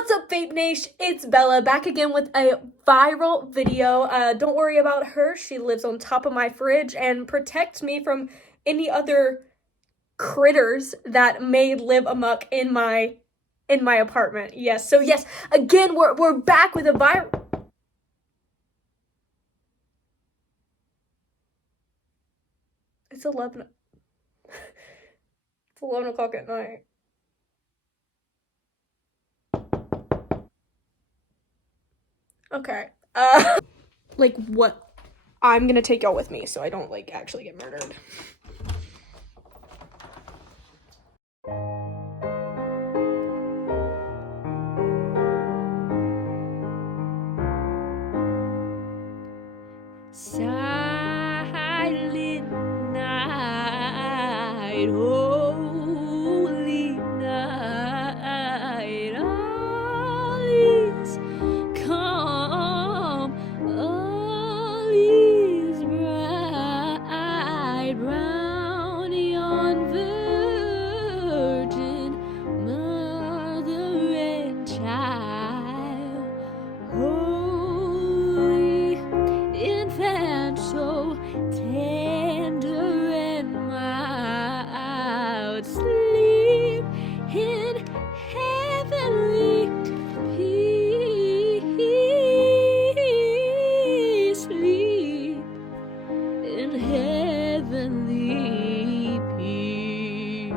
What's up, Vape Nation? It's Bella back again with a viral video. Don't worry about her. She lives on top of my fridge and protects me from any other critters that may live amok in my apartment. Yes. So yes, again, we're back with a viral. It's 11. It's 11 o'clock at night. Okay. Like what? I'm gonna take y'all with me so I don't like actually get murdered. Silent night, holy night, all is calm, all is bright round yon virgin mother and child, holy infant, so tender and mild, sleep in heavenly peace, sleep in heavenly peace.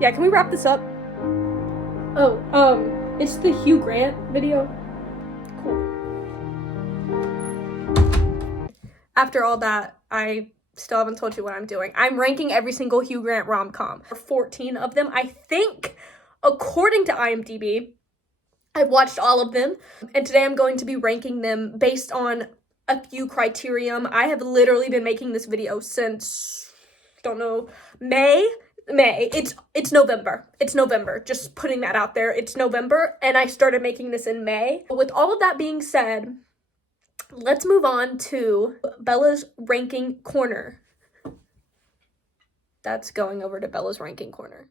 Yeah, can we wrap this up? Oh, it's the Hugh Grant video. Cool. After all that, I still haven't told you what I'm doing. I'm ranking every single Hugh Grant rom-com. 14 of them, I think, according to IMDb. I've watched all of them, and today I'm going to be ranking them based on a few criterion. I have literally been making this video since, don't know, May. It's November. It's November. Just putting that out there. It's November, and I started making this in May. With all of that being said, let's move on to Bella's ranking corner. That's going over to Bella's ranking corner.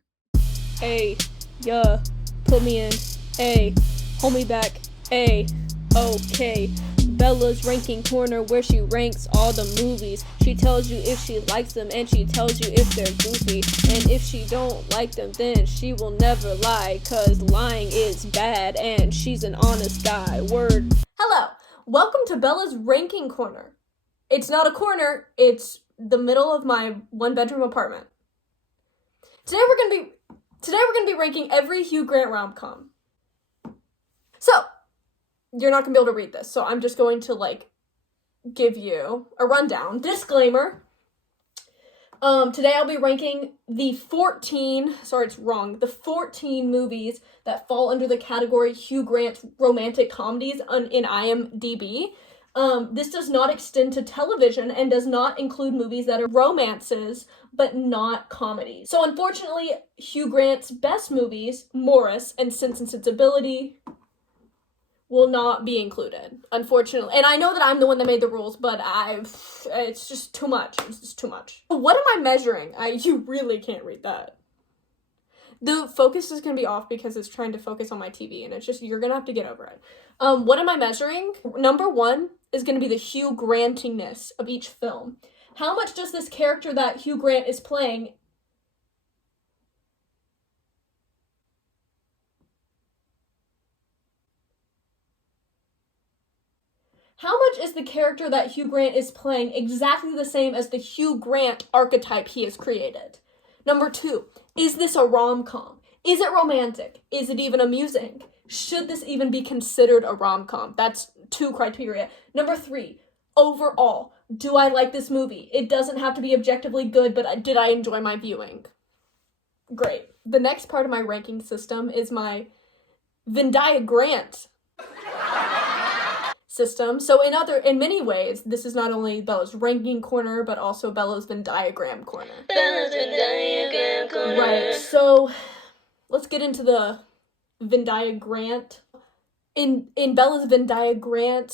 Hey, yeah, put me in. Hey, hold me back. Hey, okay. Bella's ranking corner, where she ranks all the movies. She tells you if she likes them, and she tells you if they're goofy. And if she don't like them, then she will never lie, 'cause lying is bad, and she's an honest guy. Word. Hello, welcome to Bella's ranking corner. It's not a corner, it's the middle of my one-bedroom apartment. Today we're gonna be ranking every Hugh Grant rom-com. So, you're not gonna be able to read this, so I'm just going to give you a rundown. Disclaimer. Today I'll be ranking the 14 movies that fall under the category Hugh Grant romantic comedies in IMDb. This does not extend to television and does not include movies that are romances, but not comedies. So unfortunately, Hugh Grant's best movies, Morris and Sense and Sensibility, will not be included, unfortunately. And I know that I'm the one that made the rules, but it's just too much. It's just too much. What am I measuring? You really can't read that. The focus is gonna be off because it's trying to focus on my TV, and it's just, you're gonna have to get over it. What am I measuring? Number one is gonna be the Hugh Grantiness of each film. How much does this character that Hugh Grant is playing How much is the character that Hugh Grant is playing exactly the same as the Hugh Grant archetype he has created? Number two, is this a rom-com? Is it romantic? Is it even amusing? Should this even be considered a rom-com? That's 2 criteria. Number 3, overall, do I like this movie? It doesn't have to be objectively good, but did I enjoy my viewing? Great. The next part of my ranking system is my Venn diagram system. So in many ways, this is not only Bella's ranking corner, but also Bella's Venn diagram corner. Bella's Venn diagram corner. Right, so let's get into the Venn diagram. in Bella's Venn diagram,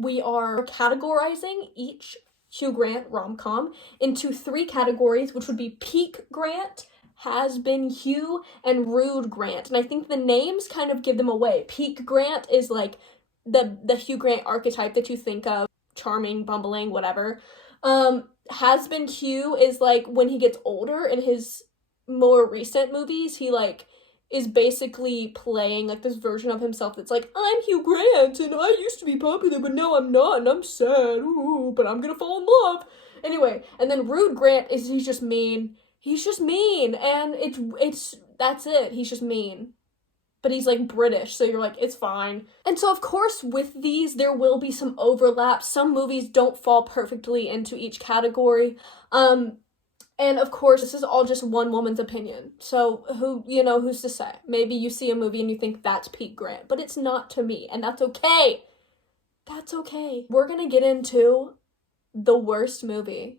we are categorizing each Hugh Grant rom-com into 3 categories, which would be peak Grant, has been Hugh, and rude Grant. And I think the names kind of give them away. Peak Grant is like the Hugh Grant archetype that you think of, charming, bumbling, whatever. Has been Hugh is like when he gets older in his more recent movies, he like is basically playing like this version of himself that's like, I'm Hugh Grant and I used to be popular but now I'm not and I'm sad, ooh, but I'm gonna fall in love. Anyway, and then rude Grant is he's just mean and it's that's it, he's just mean. But he's like British, so you're like, it's fine. And so of course with these there will be some overlap. Some movies don't fall perfectly into each category. And of course this is all just one woman's opinion. So who's to say? Maybe you see a movie and you think that's peak Grant, but it's not to me, and that's okay. That's okay. We're gonna get into the worst movie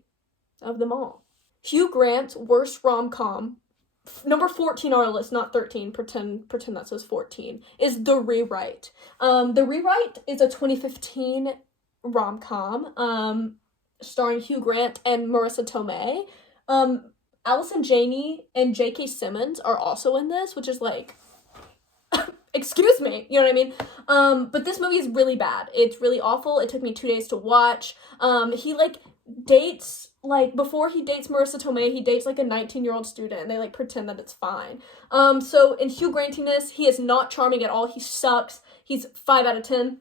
of them all. Hugh Grant's worst rom-com, number 14 on our list, not 13, pretend that says 14, is The Rewrite. The Rewrite is a 2015 rom-com, starring Hugh Grant and Marissa Tomei. Allison Janney and J.K. Simmons are also in this, which is like, excuse me, you know what I mean? But this movie is really bad. It's really awful. It took me 2 days to watch. He like dates, like before he dates Marissa Tomei, he dates like a 19-year-old student and they like pretend that it's fine. So in Hugh Grantiness, he is not charming at all. He sucks. He's 5 out of 10.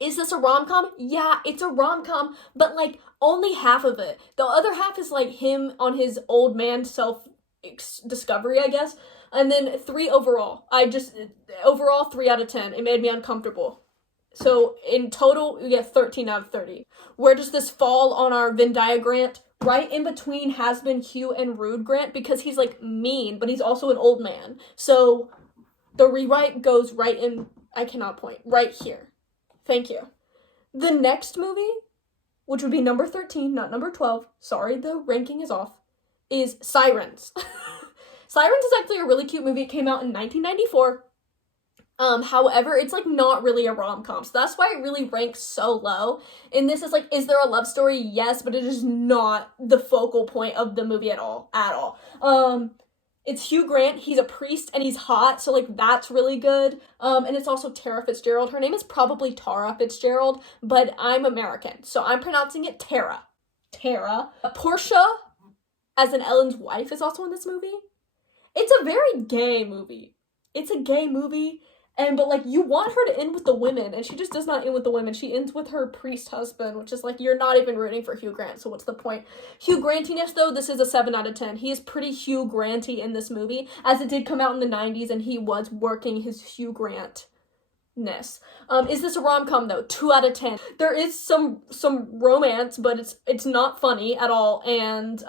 Is this a rom-com? Yeah, it's a rom-com, but like only half of it. The other half is like him on his old man self-discovery, I guess. And then 3 overall. Overall 3 out of 10. It made me uncomfortable. So in total, we get 13 out of 30. Where does this fall on our Venn diagram? Right in between has been Hugh and rude Grant, because he's like mean, but he's also an old man. So The Rewrite goes right in, I cannot point, right here. Thank you. The next movie, which would be number 13, not number 12, sorry, the ranking is off, is Sirens. Sirens is actually a really cute movie. It came out in 1994. However, it's like not really a rom-com, so that's why it really ranks so low. And this is like, is there a love story? Yes, but it is not the focal point of the movie at all. It's Hugh Grant, he's a priest, and he's hot, so, like, that's really good. And it's also Tara Fitzgerald. Her name is probably Tara Fitzgerald, but I'm American, so I'm pronouncing it Tara. Tara. Portia, as in Ellen's wife, is also in this movie. It's a very gay movie. It's a gay movie, but, like, you want her to end with the women, and she just does not end with the women. She ends with her priest husband, which is, like, you're not even rooting for Hugh Grant, so what's the point? Hugh Grantiness, though, this is a 7 out of 10. He is pretty Hugh Granty in this movie, as it did come out in the 90s, and he was working his Hugh Grant-ness. Is this a rom-com, though? 2 out of 10. There is some romance, but it's not funny at all, and,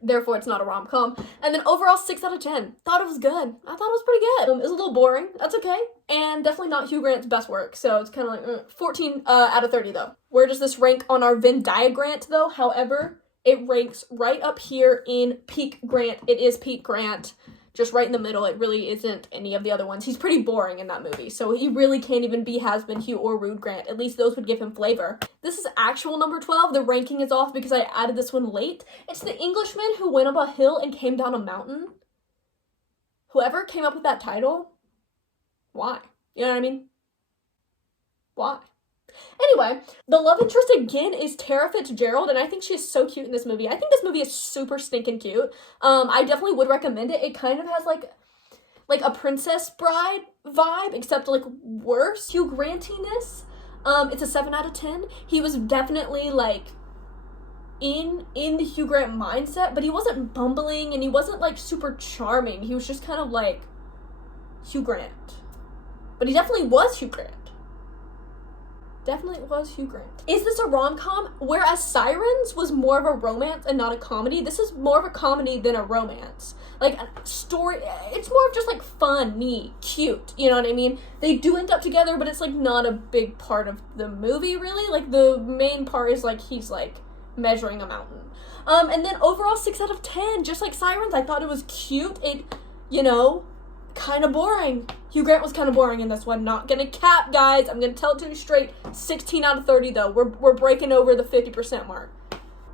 therefore, it's not a rom-com. And then overall, 6 out of 10. Thought it was good. I thought it was pretty good. It was a little boring. That's okay. And definitely not Hugh Grant's best work. So it's kind of like 14 out of 30, though. Where does this rank on our Venn diagram, though? However, it ranks right up here in peak Grant. It is peak Grant. Just right in the middle. It really isn't any of the other ones. He's pretty boring in that movie. So he really can't even be has-been Hugh or rude Grant. At least those would give him flavor. This is actual number 12. The ranking is off because I added this one late. It's the Englishman who went up a hill and came down a mountain. Whoever came up with that title, why? You know what I mean? Why? Anyway, the love interest again is Tara Fitzgerald, and I think she is so cute in this movie. I think this movie is super stinking cute. I definitely would recommend it. It kind of has like a Princess Bride vibe, except like worse. Hugh Grantiness, it's a 7 out of 10. He was definitely like in the Hugh Grant mindset, but he wasn't bumbling and he wasn't like super charming. He was just kind of like Hugh Grant. But he definitely was Hugh Grant. Definitely was Hugh Grant. Is this a rom-com? Whereas Sirens was more of a romance and not a comedy, this is more of a comedy than a romance. Like, a story, it's more of just, like, funny, cute, you know what I mean? They do end up together, but it's, like, not a big part of the movie, really. Like, the main part is, like, he's, like, measuring a mountain. And then overall, 6 out of 10. Just like Sirens, I thought it was cute. It, kind of boring. Hugh Grant was kind of boring in this one. Not gonna cap, guys. I'm gonna tell it to you straight. 16 out of 30, though. We're breaking over the 50% mark.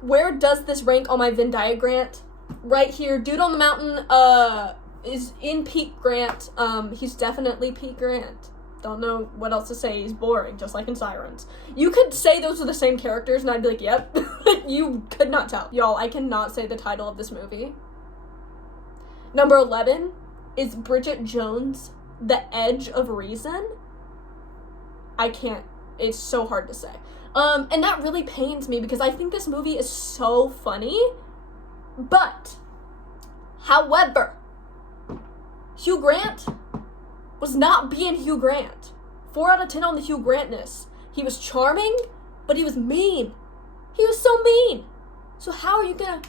Where does this rank on my Venn diagram? Right here. Dude on the Mountain is in peak Grant. He's definitely peak Grant. Don't know what else to say. He's boring, just like in Sirens. You could say those are the same characters, and I'd be like, yep. You could not tell. Y'all, I cannot say the title of this movie. Number 11 is Bridget Jones, The Edge of Reason. I can't. It's so hard to say. And that really pains me because I think this movie is so funny. But, however, Hugh Grant was not being Hugh Grant. 4 out of 10 on the Hugh Grantness. He was charming, but he was mean. He was so mean. So how are you gonna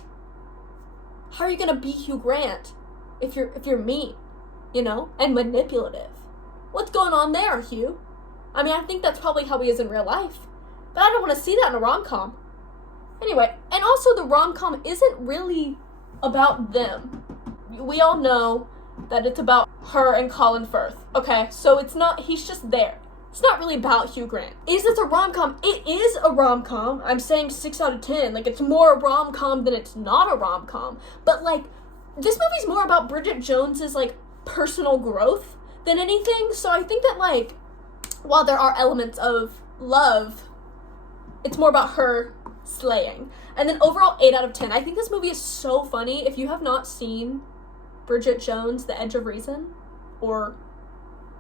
be Hugh Grant if you're mean, you know, and manipulative? What's going on there, Hugh? I mean, I think that's probably how he is in real life. But I don't want to see that in a rom-com. Anyway, and also the rom-com isn't really about them. We all know that it's about her and Colin Firth, okay? So it's not, he's just there. It's not really about Hugh Grant. Is this a rom-com? It is a rom-com. I'm saying 6 out of 10. Like, it's more rom-com than it's not a rom-com. But, like, this movie's more about Bridget Jones's, like, personal growth than anything. So I think that, like, while there are elements of love, it's more about her slaying. And then overall, 8 out of 10. I think this movie is so funny. If you have not seen Bridget Jones, The Edge of Reason, or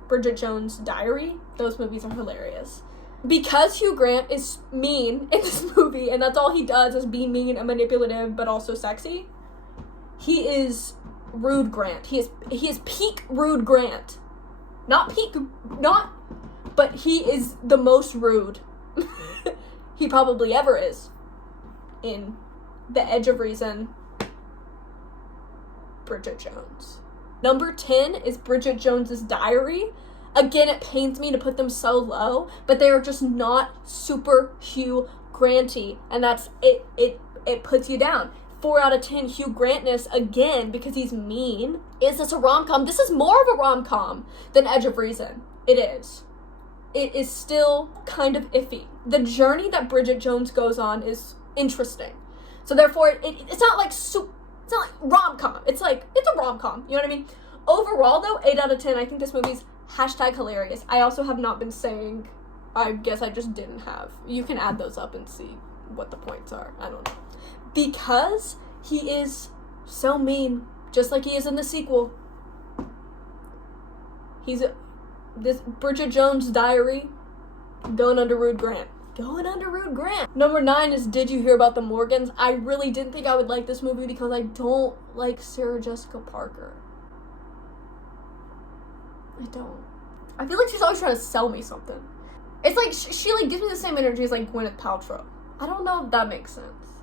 Bridget Jones' Diary, those movies are hilarious. Because Hugh Grant is mean in this movie, and that's all he does is be mean and manipulative, but also sexy, he is Rude Grant. He is peak Rude Grant. But he is the most rude he probably ever is in The Edge of Reason, Bridget Jones. Number 10 is Bridget Jones's Diary. Again, it pains me to put them so low, but they are just not super Hugh Granty, and that's it. It puts you down. 4 out of 10 Hugh Grantness again because he's mean. Is this a rom-com? This is more of a rom-com than Edge of Reason. It is. It is still kind of iffy. The journey that Bridget Jones goes on is interesting. So therefore, it's not like it's not like rom-com. It's like, it's a rom-com. You know what I mean? Overall, though, 8 out of 10. I think this movie's #hilarious. I also have not been saying, I guess I just didn't have. You can add those up and see what the points are. I don't know. Because he is so mean, just like he is in the sequel. This Bridget Jones Diary, going under Rude Grant. Going under Rude Grant. Number 9 is Did You Hear About the Morgans? I really didn't think I would like this movie because I don't like Sarah Jessica Parker. I don't. I feel like she's always trying to sell me something. It's like, she like gives me the same energy as like Gwyneth Paltrow. I don't know if that makes sense.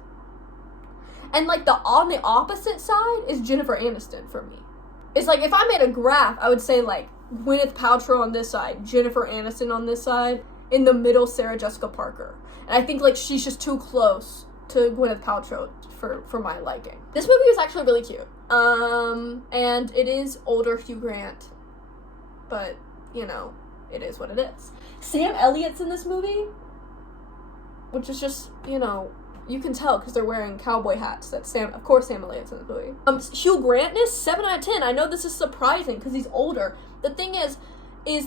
And like on the opposite side is Jennifer Aniston for me. It's like if I made a graph, I would say like Gwyneth Paltrow on this side, Jennifer Aniston on this side, in the middle Sarah Jessica Parker. And I think like she's just too close to Gwyneth Paltrow for my liking. This movie is actually really cute. And it is older Hugh Grant. But, you know, it is what it is. Sam Elliott's in this movie, which is just, you know, you can tell because they're wearing cowboy hats. That's of course Sam Elliott's in the movie. Hugh Grantness, 7 out of 10. I know this is surprising because he's older. The thing is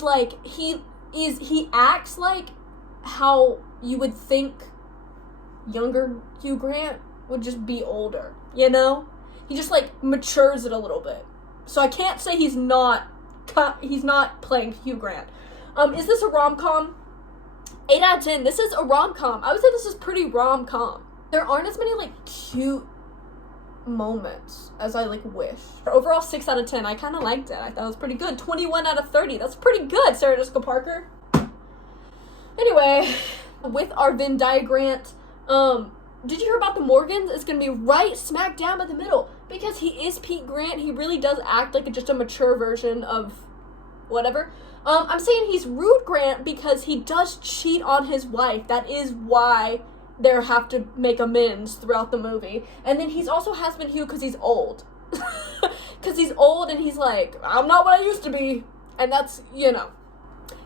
like he acts like how you would think younger Hugh Grant would just be older, you know? He just like matures it a little bit. So I can't say he's not playing Hugh Grant. Is this a rom-com? 8 out of 10. This is a rom-com. I would say this is pretty rom-com. There aren't as many, like, cute moments as I, like, wish. Overall, 6 out of 10. I kind of liked it. I thought it was pretty good. 21 out of 30. That's pretty good, Sarah Jessica Parker. Anyway, with our Venn diagram, did you hear about the Morgans? It's going to be right smack down in the middle. Because he is Pete Grant. He really does act like just a mature version of whatever. I'm saying he's Rude Grant because he does cheat on his wife. That is why they have to make amends throughout the movie. And then he's also has been Hugh because he's old. because he's old and he's like, I'm not what I used to be. And that's, you know.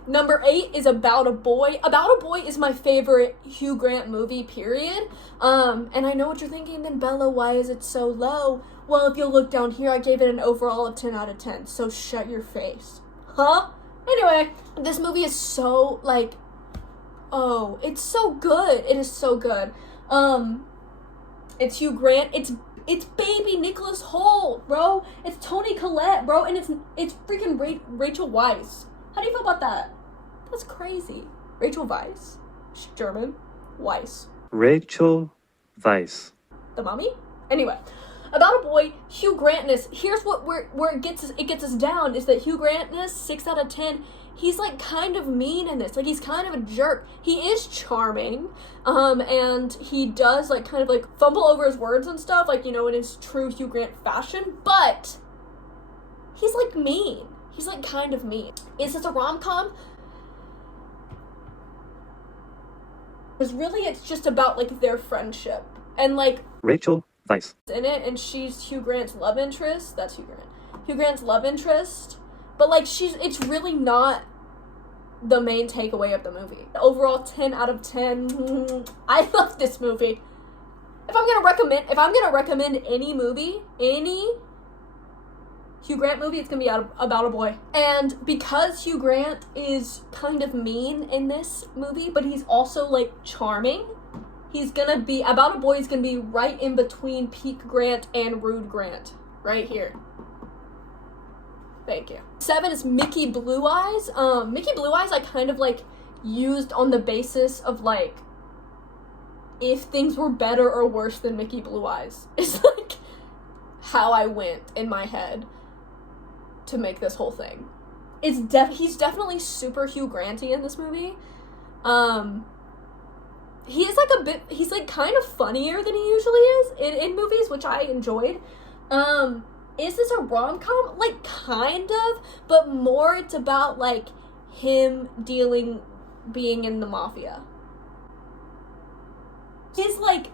Number 8 is About a Boy. About a Boy is my favorite Hugh Grant movie, period. And I know what you're thinking, then Bella, why is it so low? Well, if you look down here, I gave it an overall of 10 out of 10, so shut your face. Huh? Anyway, this movie is so, like, oh, it's so good. It is so good. It's Hugh Grant. It's baby Nicholas Hoult, bro. It's Toni Collette, bro, and it's freaking Rachel Weisz. How do you feel about that? That's crazy. Rachel Weisz. She's German. Weisz. Rachel Weisz. The mummy? Anyway, About a Boy, Hugh Grantness. Here's what where it gets us down is that Hugh Grantness, 6 out of 10. He's like kind of mean in this. Like he's kind of a jerk. He is charming, and he does like kind of like fumble over his words and stuff, like, you know, in his true Hugh Grant fashion. But he's like mean. He's like kind of mean. Is this a rom-com? Because really it's just about like their friendship and like Rachel Weisz in it, and she's Hugh Grant's love interest. That's Hugh Grant. Hugh Grant's love interest. But like it's really not the main takeaway of the movie. Overall 10 out of 10. I love this movie. If I'm gonna recommend any movie, any Hugh Grant movie, it's gonna be About a Boy. And because Hugh Grant is kind of mean in this movie, but he's also like charming, he's gonna be, About a Boy is gonna be right in between peak Grant and rude Grant. Right here. Thank you. 7 is Mickey Blue Eyes. Mickey Blue Eyes I kind of like used on the basis of like if things were better or worse than Mickey Blue Eyes. It's like how I went in my head to make this whole thing. He's definitely super Hugh Granty in this movie. He is like he's like kind of funnier than he usually is in movies, which I enjoyed. Is this a rom-com? Like, kind of, but more it's about, like, him being in the mafia. He's, like,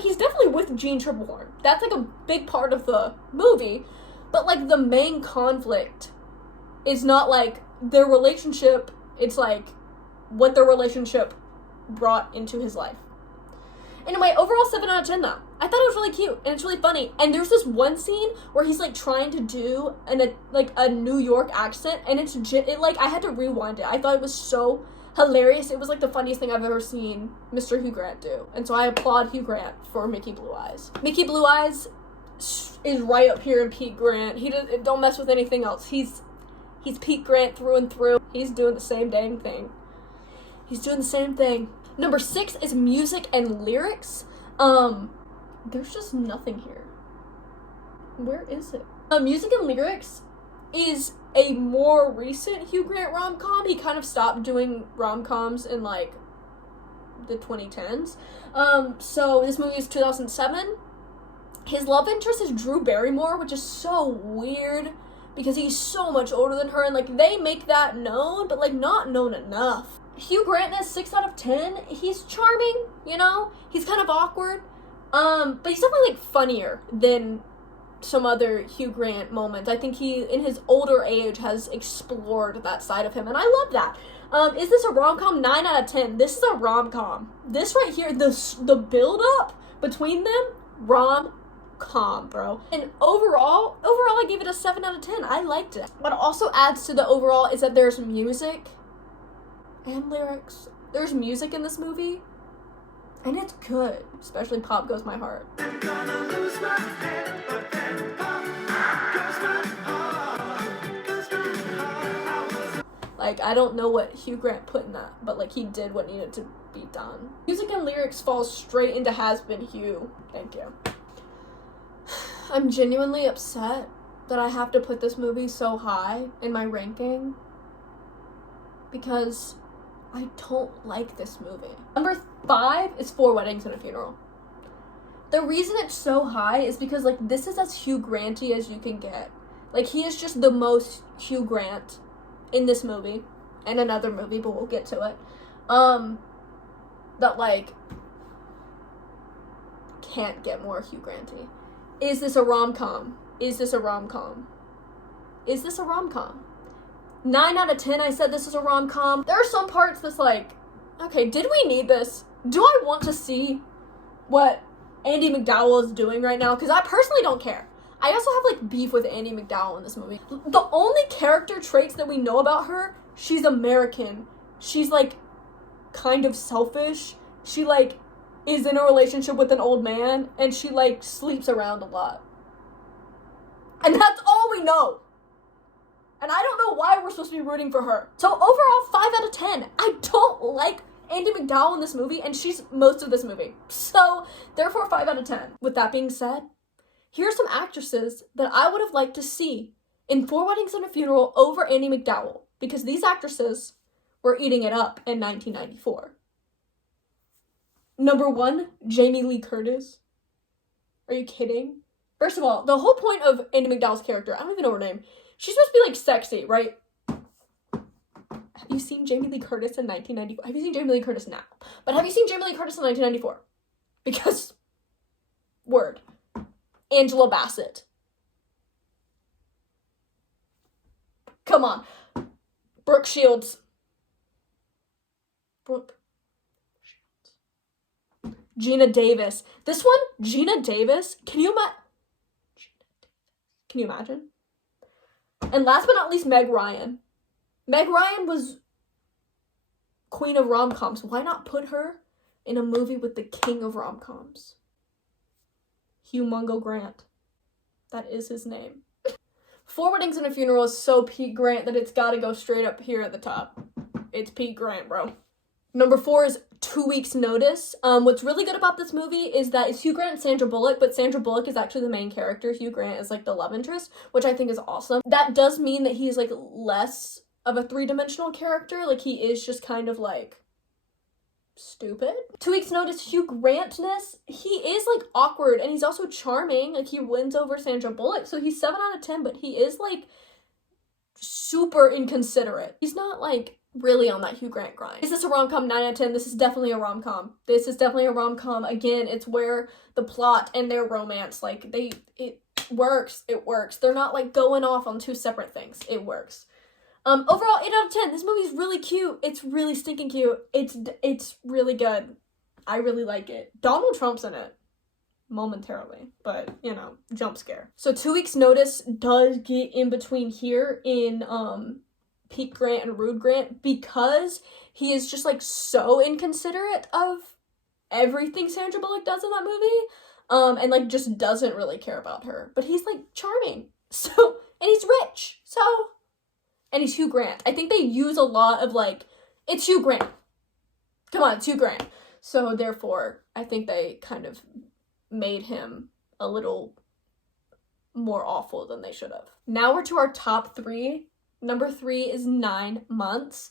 he's definitely with Jean Tripplehorn. That's, like, a big part of the movie, but, like, the main conflict is not, like, their relationship, it's, like, what their relationship brought into his life. Anyway, overall 7 out of 10 though. I thought it was really cute and it's really funny. And there's this one scene where he's like trying to do a New York accent, and it like I had to rewind it. I thought it was so hilarious. It was like the funniest thing I've ever seen Mr. Hugh Grant do. And so I applaud Hugh Grant for Mickey Blue Eyes. Mickey Blue Eyes is right up here in Pete Grant. Don't mess with anything else. He's Pete Grant through and through. He's doing the same dang thing. He's doing the same thing. Number 6 is Music and Lyrics. There's just nothing here. Where is it? Music and Lyrics is a more recent Hugh Grant rom-com. He kind of stopped doing rom-coms in, like, the 2010s. So this movie is 2007. His love interest is Drew Barrymore, which is so weird because he's so much older than her, and, like, they make that known, but, like, not known enough. Hugh Grant is 6 out of 10. He's charming, you know? He's kind of awkward. But he's definitely, like, funnier than some other Hugh Grant moments. I think he, in his older age, has explored that side of him, and I love that. Is this a rom-com? 9 out of 10. This is a rom-com. This right here, the build-up between them, rom-com, bro. And overall, I gave it a 7 out of 10. I liked it. What also adds to the overall is that there's music and lyrics. There's music in this movie, and it's good. Especially Pop Goes My Heart. Like, I don't know what Hugh Grant put in that, but, like, he did what needed to be done. Music and lyrics falls straight into Has Been Hugh. Thank you. I'm genuinely upset that I have to put this movie so high in my ranking because I don't like this movie. Number 5 is 4 Weddings and a Funeral. The reason it's so high is because, like, this is as Hugh Granty as you can get. Like, he is just the most Hugh Grant in this movie and another movie, but we'll get to it. That, like, can't get more Hugh Granty. Is this a rom-com? is this a rom-com? Is this a rom-com? 9 out of 10, I said this is a rom-com. There are some parts that's like, okay, did we need this? Do I want to see what Andie MacDowell is doing right now? Because I personally don't care. I also have, like, beef with Andie MacDowell in this movie. The only character traits that we know about her, she's American. She's, like, kind of selfish. She, like, is in a relationship with an old man, and she, like, sleeps around a lot. And that's all we know. And I don't know why we're supposed to be rooting for her. So overall, 5 out of 10. I don't like Andie MacDowell in this movie, and she's most of this movie. So, therefore, 5 out of 10. With that being said, here are some actresses that I would have liked to see in Four Weddings and a Funeral over Andie MacDowell, because these actresses were eating it up in 1994. Number 1, Jamie Lee Curtis. Are you kidding? First of all, the whole point of Andie MacDowell's character, I don't even know her name, she's supposed to be, like, sexy, right? Have you seen Jamie Lee Curtis in 1994? Have you seen Jamie Lee Curtis now? But have you seen Jamie Lee Curtis in 1994? Because, word. Angela Bassett. Come on. Brooke Shields. Brooke Shields. Gina Davis. This one, Gina Davis. Can you imagine? And last but not least, Meg Ryan. Meg Ryan was queen of rom-coms. Why not put her in a movie with the king of rom-coms? Hugh Grant. That is his name. Four Weddings and a Funeral is so Pete Grant that it's gotta go straight up here at the top. It's Pete Grant, bro. Number 4 is 2 Weeks Notice. What's really good about this movie is that it's Hugh Grant and Sandra Bullock, but Sandra Bullock is actually the main character. Hugh Grant is, like, the love interest, which I think is awesome. That does mean that he's, like, less of a three-dimensional character. Like, he is just kind of, like, stupid. 2 Weeks Notice, Hugh Grantness, he is, like, awkward, and he's also charming. Like, he wins over Sandra Bullock, so he's 7 out of 10, but he is, like, super inconsiderate. He's not, like, really on that Hugh Grant grind. Is this a rom-com? 9 out of 10. This is definitely a rom-com. This is definitely a rom-com. Again, it's where the plot and their romance, like, it works. It works. They're not, like, going off on 2 separate things. It works. Overall, 8 out of 10. This movie's really cute. It's really stinking cute. It's really good. I really like it. Donald Trump's in it. Momentarily. But, you know, jump scare. So 2 Weeks Notice does get in between here in, Pete Grant and Rude Grant, because he is just, like, so inconsiderate of everything Sandra Bullock does in that movie, and, like, just doesn't really care about her. But he's, like, charming. So, and he's rich. So, and he's Hugh Grant. I think they use a lot of, like, it's Hugh Grant. Come on, it's Hugh Grant. So, therefore, I think they kind of made him a little more awful than they should have. Now we're to our top 3. Number 3 is 9 Months.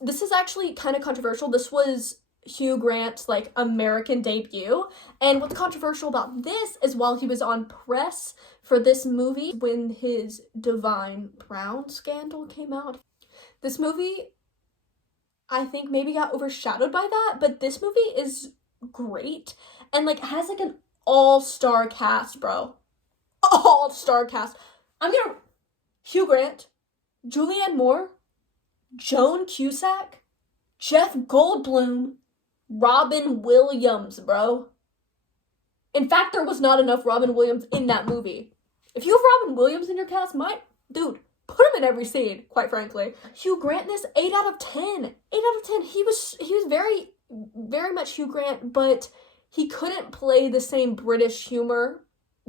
This is actually kind of controversial. This was Hugh Grant's, like, American debut. And what's controversial about this is while he was on press for this movie, when his Divine Brown scandal came out, this movie, I think, maybe got overshadowed by that, but this movie is great. And, like, has, like, an all-star cast, bro. All-star cast. Hugh Grant, Julianne Moore, Joan Cusack, Jeff Goldblum, Robin Williams, bro. In fact, there was not enough Robin Williams in that movie. If you have Robin Williams in your cast, dude, put him in every scene, quite frankly. Hugh Grantness, 8 out of 10. 8 out of 10. He was very, very much Hugh Grant, but he couldn't play the same British humor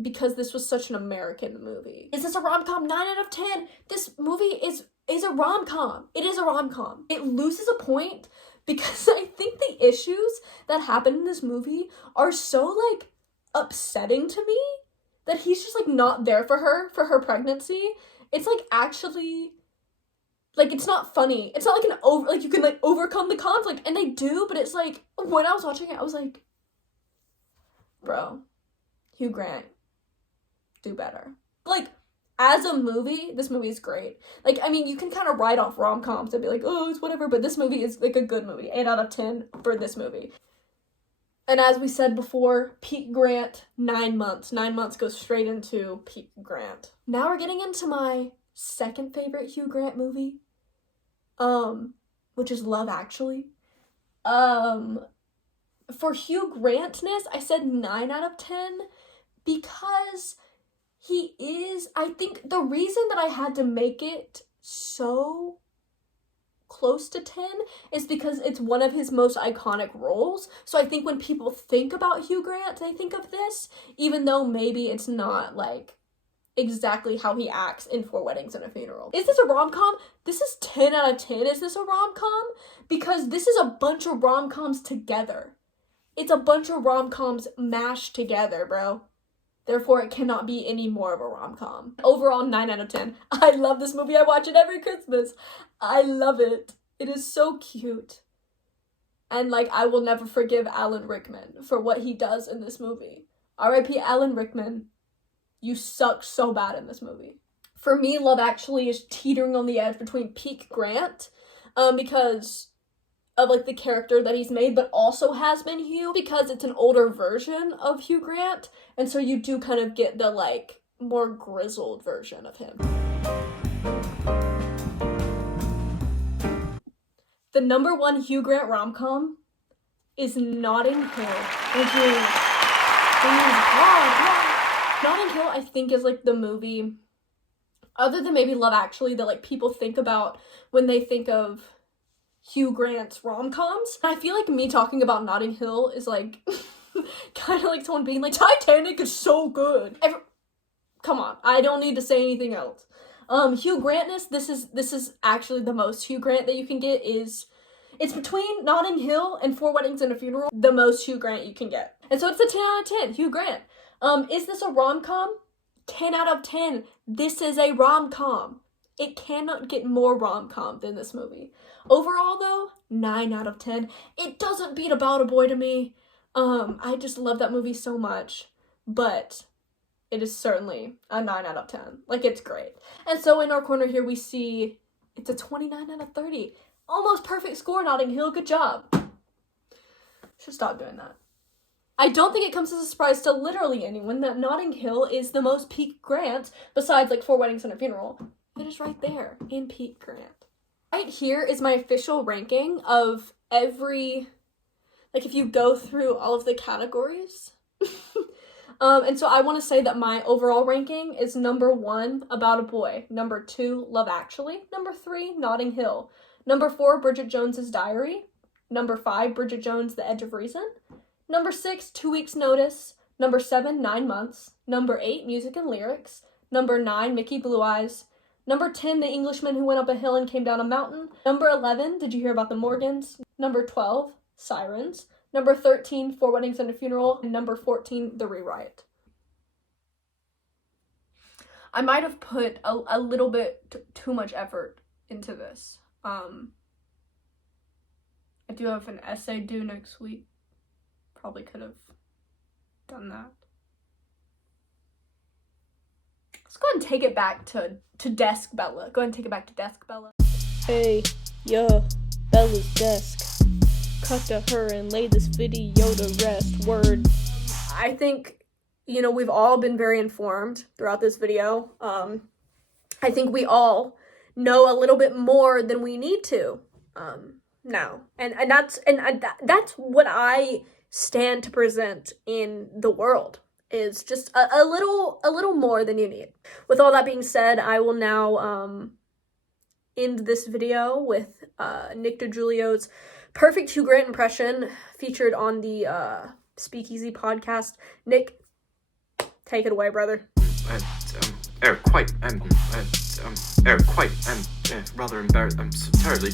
because this was such an American movie. Is this a rom-com? 9 out of 10. This movie is a rom-com. It is a rom-com. It loses a point because I think the issues that happen in this movie are so, like, upsetting to me that he's just, like, not there for her pregnancy. It's, like, actually, like, it's not funny. It's not, like, you can, like, overcome the conflict, and they do, but it's, like, when I was watching it, I was like, bro, Hugh Grant, do better. Like, as a movie, this movie is great. Like, I mean, you can kind of write off rom-coms and be like, oh, it's whatever, but this movie is, like, a good movie. 8 out of 10 for this movie. And as we said before, peak Grant, 9 months. 9 months goes straight into peak Grant. Now we're getting into my second favorite Hugh Grant movie, which is Love Actually. For Hugh Grantness, I said 9 out of 10 because he is, I think the reason that I had to make it so close to 10 is because it's one of his most iconic roles. So I think when people think about Hugh Grant, they think of this, even though maybe it's not like exactly how he acts in Four Weddings and a Funeral. Is this a rom-com? This is 10 out of 10. Is this a rom-com? Because this is a bunch of rom-coms together. It's a bunch of rom-coms mashed together, bro. Therefore, it cannot be any more of a rom-com. Overall, 9 out of 10. I love this movie. I watch it every Christmas. I love it. It is so cute. And, like, I will never forgive Alan Rickman for what he does in this movie. R.I.P. Alan Rickman. You suck so bad in this movie. For me, Love Actually is teetering on the edge between peak Grant, because of, like, the character that he's made, but also has been Hugh, because it's an older version of Hugh Grant, and so you do kind of get the, like, more grizzled version of him. The number one Hugh Grant rom-com is Notting Hill, which is Notting Hill, I think, is, like, the movie, other than maybe Love Actually, that, like, people think about when they think of Hugh Grant's rom-coms. I feel like me talking about Notting Hill is, like, kind of like someone being like, Titanic is so good. Come on, I don't need to say anything else. Hugh Grantness, this is actually the most Hugh Grant that you can get. It's between Notting Hill and Four Weddings and a Funeral, the most Hugh Grant you can get. And so it's a 10 out of 10, Hugh Grant. Is this a rom-com? 10 out of 10. This is a rom-com. It cannot get more rom-com than this movie. Overall, though, 9 out of 10. It doesn't beat About a Boy to me. I just love that movie so much. But it is certainly a 9 out of 10. Like, it's great. And so in our corner here, we see it's a 29 out of 30. Almost perfect score, Notting Hill. Good job. Should stop doing that. I don't think it comes as a surprise to literally anyone that Notting Hill is the most peak Grant, besides, like, Four Weddings and a Funeral. It is right there in peak Grant. Right here is my official ranking of every, like, if you go through all of the categories. And so I want to say that my overall ranking is number 1, About a Boy. Number 2, Love Actually. Number 3, Notting Hill. Number 4, Bridget Jones's Diary. Number 5, Bridget Jones, The Edge of Reason. Number 6, 2 Weeks Notice. Number 7, 9 Months. Number 8, Music and Lyrics. Number 9, Mickey Blue Eyes. Number 10, The Englishman Who Went Up a Hill and Came Down a Mountain. Number 11, Did You Hear About the Morgans? Number 12, Sirens. Number 13, Four Weddings and a Funeral. And number 14, The Rewrite. I might have put a little bit too much effort into this. I do have an essay due next week. Probably could have done that. Let's go ahead and take it back to Desk Bella. Go ahead and take it back to Desk Bella. Hey, yeah, Bella's desk. Cut to her and lay this video to rest. Word. I think, you know, we've all been very informed throughout this video. I think we all know a little bit more than we need to now. And that's what I stand to present in the world. Is just a little more than you need. With all that being said, I will now end this video with Nick DiGiulio's perfect Hugh Grant impression featured on the Speakeasy podcast. Nick, take it away, brother. Quite rather embarrassed, terribly